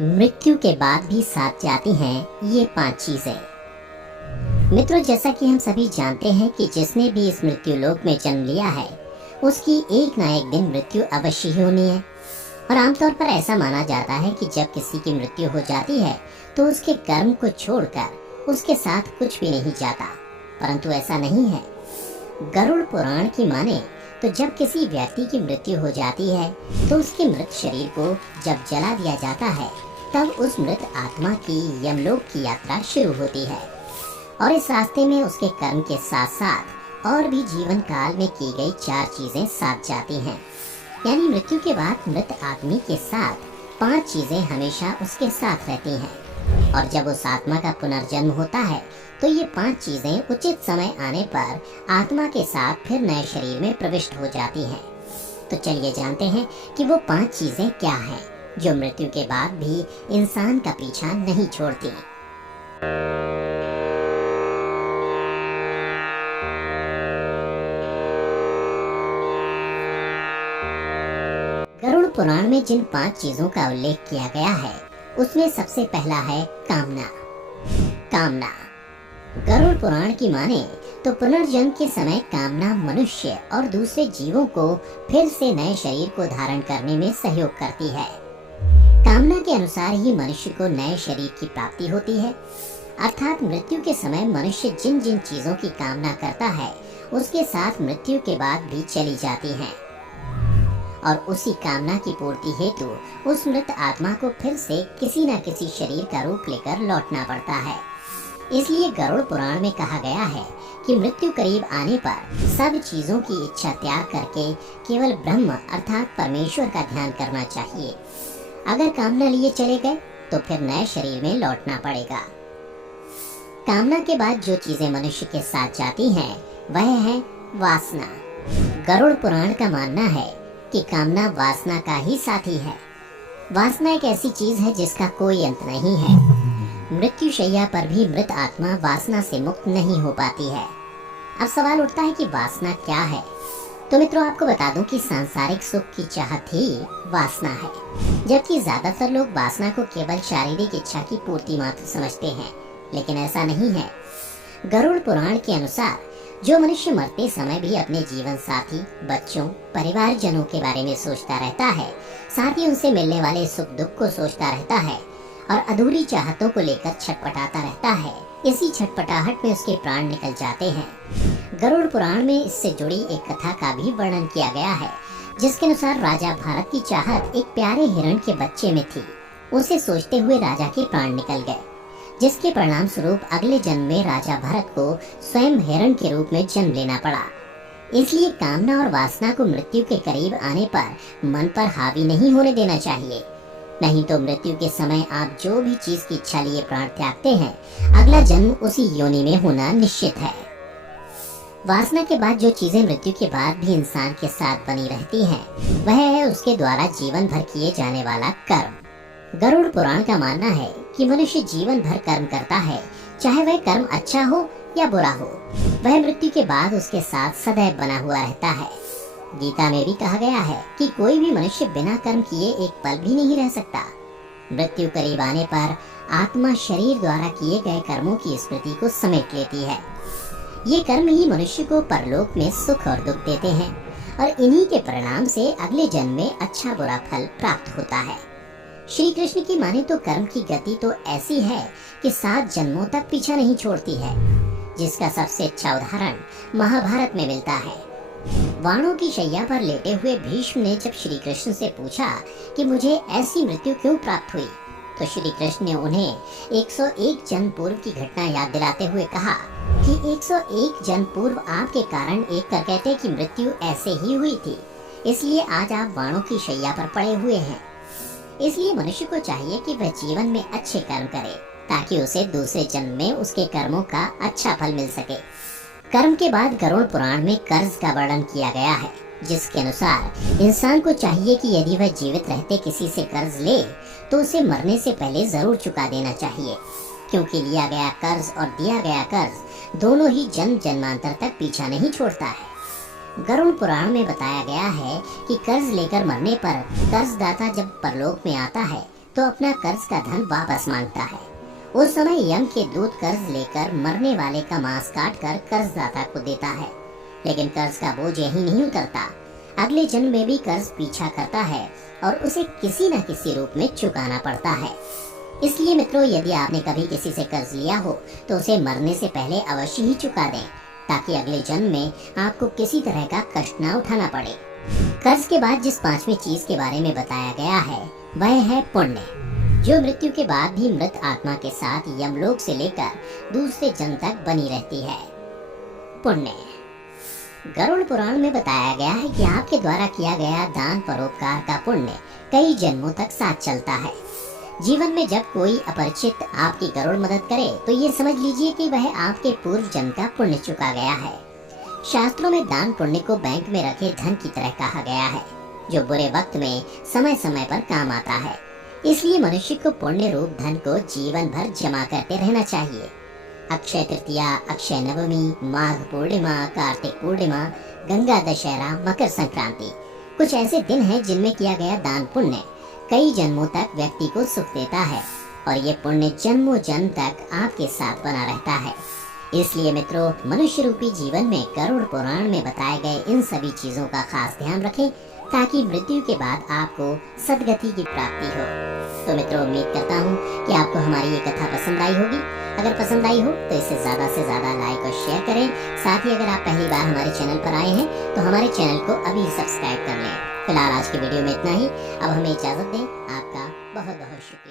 मृत्यु के बाद भी साथ जाती हैं ये 5 चीजें। मित्रों, जैसा कि हम सभी जानते हैं कि जिसने भी इस मृत्यु लोक में जन्म लिया है उसकी एक ना एक दिन मृत्यु अवश्य ही होनी है। और आमतौर पर ऐसा माना जाता है कि जब किसी की मृत्यु हो जाती है तो उसके कर्म को छोड़कर उसके साथ कुछ भी नहीं जाता, परंतु ऐसा नहीं है। गरुड़ पुराण की माने तो जब किसी व्यक्ति की मृत्यु हो जाती है तो उसके मृत शरीर को जब जला दिया जाता है तब उस मृत आत्मा की यमलोक की यात्रा शुरू होती है। और इस रास्ते में उसके कर्म के साथ साथ और भी जीवन काल में की गई 4 चीजें साथ जाती हैं। यानी मृत्यु के बाद मृत आदमी के साथ 5 चीजें हमेशा उसके साथ रहती हैं। और जब उस आत्मा का पुनर्जन्म होता है तो ये 5 चीजें उचित समय आने पर आत्मा के साथ फिर नए शरीर में प्रविष्ट हो जाती हैं। तो चलिए जानते हैं कि वो 5 चीजें क्या हैं जो मृत्यु के बाद भी इंसान का पीछा नहीं छोड़ती। गरुड़ पुराण में जिन 5 चीजों का उल्लेख किया गया है उसमें सबसे पहला है कामना। गरुड़ पुराण की माने तो पुनर्जन्म के समय कामना मनुष्य और दूसरे जीवों को फिर से नए शरीर को धारण करने में सहयोग करती है। कामना के अनुसार ही मनुष्य को नए शरीर की प्राप्ति होती है। अर्थात मृत्यु के समय मनुष्य जिन जिन चीजों की कामना करता है उसके साथ मृत्यु के बाद भी चली जाती हैं। और उसी कामना की पूर्ति हेतु उस मृत आत्मा को फिर से किसी न किसी शरीर का रूप लेकर लौटना पड़ता है। इसलिए गरुड़ पुराण में कहा गया है कि मृत्यु करीब आने पर सब चीजों की इच्छा त्याग करके केवल ब्रह्म अर्थात परमेश्वर का ध्यान करना चाहिए। अगर कामना लिए चले गए तो फिर नए शरीर में लौटना पड़ेगा। कामना के बाद जो चीजें मनुष्य के साथ जाती हैं वह है वासना। गरुड़ पुराण का मानना है कि कामना वासना का ही साथी है। वासना एक ऐसी चीज है जिसका कोई अंत नहीं है। मृत्यु शैया पर भी मृत आत्मा वासना से मुक्त नहीं हो पाती है। अब सवाल उठता है कि वासना क्या है। तो मित्रों, आपको बता दूं कि सांसारिक सुख की चाहत ही वासना है, जबकि ज्यादातर लोग वासना को केवल शारीरिक इच्छा की पूर्ति मात्र समझते हैं, लेकिन ऐसा नहीं है। गरुड़ पुराण के अनुसार जो मनुष्य मरते समय भी अपने जीवन साथी, बच्चों, परिवारजनों के बारे में सोचता रहता है, साथ ही उनसे मिलने वाले सुख दुख को सोचता रहता है और अधूरी चाहतों को लेकर छटपटाता रहता है, इसी छटपटाहट में उसके प्राण निकल जाते हैं। गरुड़ पुराण में इससे जुड़ी एक कथा का भी वर्णन किया गया है, जिसके अनुसार राजा भारत की चाहत एक प्यारे हिरण के बच्चे में थी। उसे सोचते हुए राजा के प्राण निकल गए, जिसके परिणाम स्वरूप अगले जन्म में राजा भरत को स्वयं हिरण के रूप में जन्म लेना पड़ा। इसलिए कामना और वासना को मृत्यु के करीब आने पर मन पर हावी नहीं होने देना चाहिए, नहीं तो मृत्यु के समय आप जो भी चीज की इच्छा लिए प्राण त्यागते हैं, अगला जन्म उसी योनि में होना निश्चित है। वासना के बाद जो चीजें मृत्यु के बाद भी इंसान के साथ बनी रहती हैं, वह है उसके द्वारा जीवन भर किए जाने वाला कर्म। गरुड़ पुराण का मानना है कि मनुष्य जीवन भर कर्म करता है, चाहे वह कर्म अच्छा हो या बुरा हो, वह मृत्यु के बाद उसके साथ सदैव बना हुआ रहता है। गीता में भी कहा गया है कि कोई भी मनुष्य बिना कर्म किए एक पल भी नहीं रह सकता। मृत्यु करीब आने पर आत्मा शरीर द्वारा किए गए कर्मों की स्मृति को समेट लेती है। ये कर्म ही मनुष्य को परलोक में सुख और दुख देते हैं और इन्हीं के परिणाम से अगले जन्म में अच्छा बुरा फल प्राप्त होता है। श्री कृष्ण की माने तो कर्म की गति तो ऐसी है कि 7 जन्मों तक पीछा नहीं छोड़ती है, जिसका सबसे अच्छा उदाहरण महाभारत में मिलता है। वाणों की शैया पर लेटे हुए भीष्म ने जब श्री कृष्ण से पूछा कि मुझे ऐसी मृत्यु क्यों प्राप्त हुई, तो श्री कृष्ण ने उन्हें 101 जन्म पूर्व की घटना याद दिलाते हुए कहा कि 101 जन्म पूर्व आपके कारण एक कर कहते की मृत्यु ऐसे ही हुई थी, इसलिए आज आप वाणों की शैया पर पड़े हुए हैं। इसलिए मनुष्य को चाहिए कि वह जीवन में अच्छे कर्म करे, ताकि उसे दूसरे जन्म में उसके कर्मों का अच्छा फल मिल सके। कर्म के बाद गरुड़ पुराण में कर्ज का वर्णन किया गया है, जिसके अनुसार इंसान को चाहिए कि यदि वह जीवित रहते किसी से कर्ज ले तो उसे मरने से पहले जरूर चुका देना चाहिए, क्योंकि लिया गया कर्ज और दिया गया कर्ज दोनों ही जन्म जन्मांतर तक पीछा नहीं छोड़ता है। गरुड़ पुराण में बताया गया है कि कर्ज लेकर मरने पर कर्जदाता जब परलोक में आता है तो अपना कर्ज का धन वापस मांगता है। उस समय यम के दूत कर्ज लेकर मरने वाले का मांस काट कर कर्जदाता को देता है, लेकिन कर्ज का बोझ यही नहीं उतरता। अगले जन्म में भी कर्ज पीछा करता है और उसे किसी न किसी रूप में चुकाना पड़ता है। इसलिए मित्रों, यदि आपने कभी किसी से कर्ज लिया हो तो उसे मरने से पहले अवश्य ही चुका दें, ताकि अगले जन्म में आपको किसी तरह का कष्ट न उठाना पड़े। कर्ज के बाद जिस पांचवी चीज के बारे में बताया गया है वह है पुण्य, जो मृत्यु के बाद भी मृत आत्मा के साथ यमलोक से लेकर दूसरे जन्म तक बनी रहती है। पुण्य। गरुड़ पुराण में बताया गया है कि आपके द्वारा किया गया दान परोपकार का पुण्य कई जन्मों तक साथ चलता है। जीवन में जब कोई अपरिचित आपकी गरुड़ मदद करे तो ये समझ लीजिए कि वह आपके पूर्व जन्म का पुण्य चुका गया है। शास्त्रों में दान पुण्य को बैंक में रखे धन की तरह कहा गया है, जो बुरे वक्त में समय समय पर काम आता है। इसलिए मनुष्य को पुण्य रूप धन को जीवन भर जमा करते रहना चाहिए। अक्षय तृतीया, अक्षय नवमी, माघ पूर्णिमा, कार्तिक पूर्णिमा, गंगा दशहरा, मकर संक्रांति कुछ ऐसे दिन हैं जिनमें किया गया दान पुण्य कई जन्मों तक व्यक्ति को सुख देता है और ये पुण्य जन्मों जन्म तक आपके साथ बना रहता है। इसलिए मित्रों, मनुष्य रूपी जीवन में गरुड़ पुराण में बताए गए इन सभी चीजों का खास ध्यान रखें, ताकि मृत्यु के बाद आपको सदगति की प्राप्ति हो। तो मित्रों, उम्मीद करता हूँ कि आपको हमारी ये कथा पसंद आई होगी। अगर पसंद आई हो तो इसे ज्यादा से ज्यादा लाइक और शेयर करें। साथ ही अगर आप पहली बार हमारे चैनल पर आए हैं तो हमारे चैनल को अभी सब्सक्राइब कर लें। फिलहाल आज की वीडियो में इतना ही। अब हमें इजाजत दें। आपका बहुत बहुत शुक्रिया।